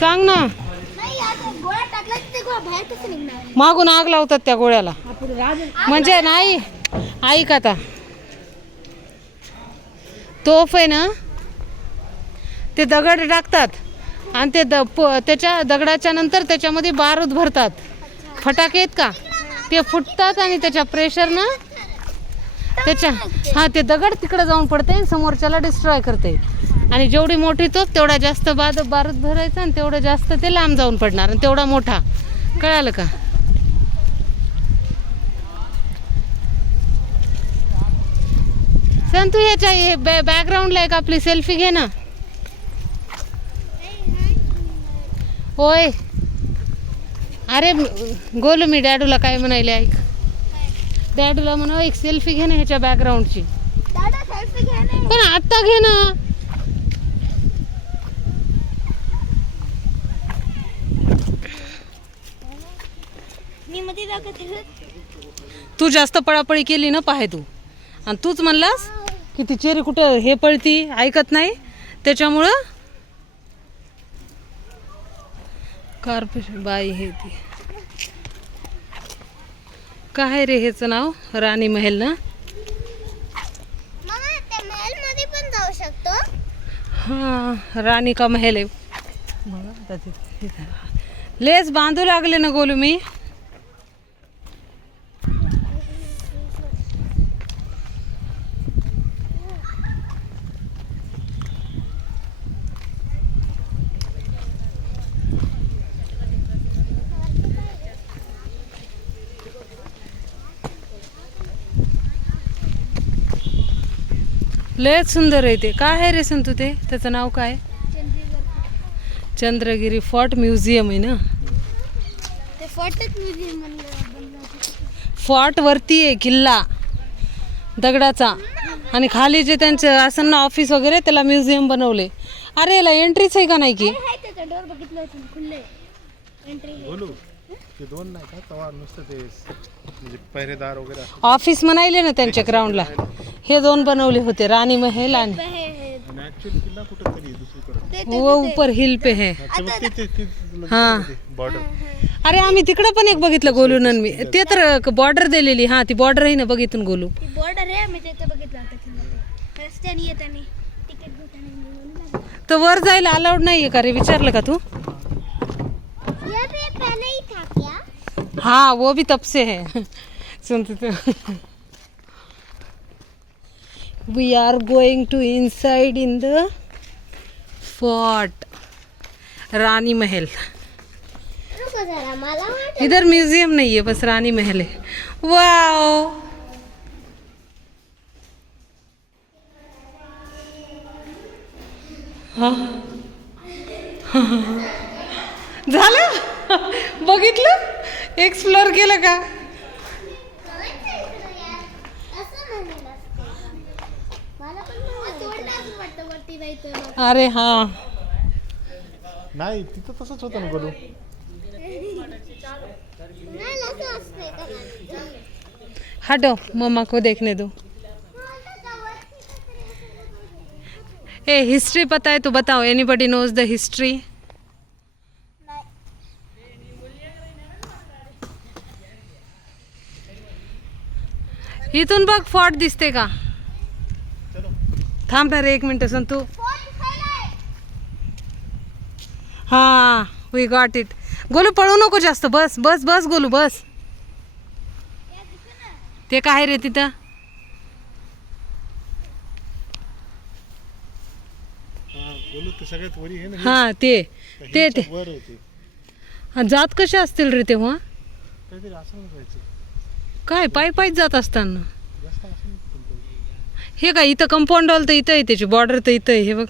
सांग ना. मागून आग लावतात त्या गोळ्याला. म्हणजे नाही, ऐक आता, तोफ आहे ना, ते दगड टाकतात आणि ते त्याच्या दगडाच्या नंतर त्याच्यामध्ये बारूद भरतात. फटाके आहेत का, ते फुटतात आणि त्याच्या प्रेशरनं त्याच्या ते दगड तिकडे जाऊन पडते, समोरच्याला डिस्ट्रॉय करते. आणि जेवढी मोठी तोफ तेवढा जास्त बारूद भरायचा आणि तेवढं जास्त ते लांब जाऊन पडणार आणि तेवढा मोठा. कळालं का? संतू ह्याच्या बॅकग्राऊंडला एक आपली सेल्फी घे ना. होय, अरे गोलू, मी डॅडूला काय म्हणायले ऐक. डॅडूला म्हणा एक सेल्फी घे ना ह्याच्या बॅकग्राऊंडची. पण आत्ता घे ना. तू जास्त पळापळी केली ना, पाहे तू. आणि तूच म्हणलास की ती चेरी कुठं हे पळती, ऐकत नाही, त्याच्यामुळं कार्पेट बाई हे ती काय रे, ह्याचं नाव राणी महल ना. हा, राणी का महल आहे. लेस बांधू लागले ना गोलू मी. लयच सुंदर आहे ते. काय आहे रे संतू ते, त्याचं नाव काय? चंद्रगिरी फोर्ट म्युझियम आहे ना. फोर्ट वरती आहे किल्ला दगडाचा, आणि खाली जे त्यांचं असेल ना ऑफिस वगैरे, त्याला म्युझियम बनवले. अरे याला एंट्रीच आहे का नाही की? ऑफिस म्हणायले ना त्यांच्या ग्राउंडला. हे दोन बनवले होते, राणी महल आणि वो ऊपर हिल पे है. हाँ, अरे आम्ही तिकडे पण एक बघितलं गोलू न मी. ते तर बॉर्डर दिलेली. हा, ती बॉर्डर आहे ना, बघितून गोलू. तर वर जायला अलाउड नाहीये का रे, विचारलं का तू? हाँ, वो भी तब से है. सुनते तो we are going to inside in the fort रानी महल. इधर म्यूजियम नहीं है, बस रानी महल है. वाओ, झालं. बघितलं, एक्सप्लोर केलं का? अरे हा, नाही तिथं तसंच होतं ना गोलू. हटो, मम्मा को देखने दो. ए, हिस्ट्री पता है तो बताओ. Anybody knows the history? इथून बघ फोर्ट दिसते का? थांब ना रे एक मिनिट संतू. हा, वी गॉट इट. गोलू पळू नको जास्त. बस बस बस गोलू बस. ते काय रे तिथं? हा, ते ते ते जात कसे असतील रे तेव्हा? काय पायी पायीच जात असताना. हे काय इथं कंपाऊंड वॉल तर इथं आहे, त्याची बॉर्डर तर इथं आहे. हे बघ.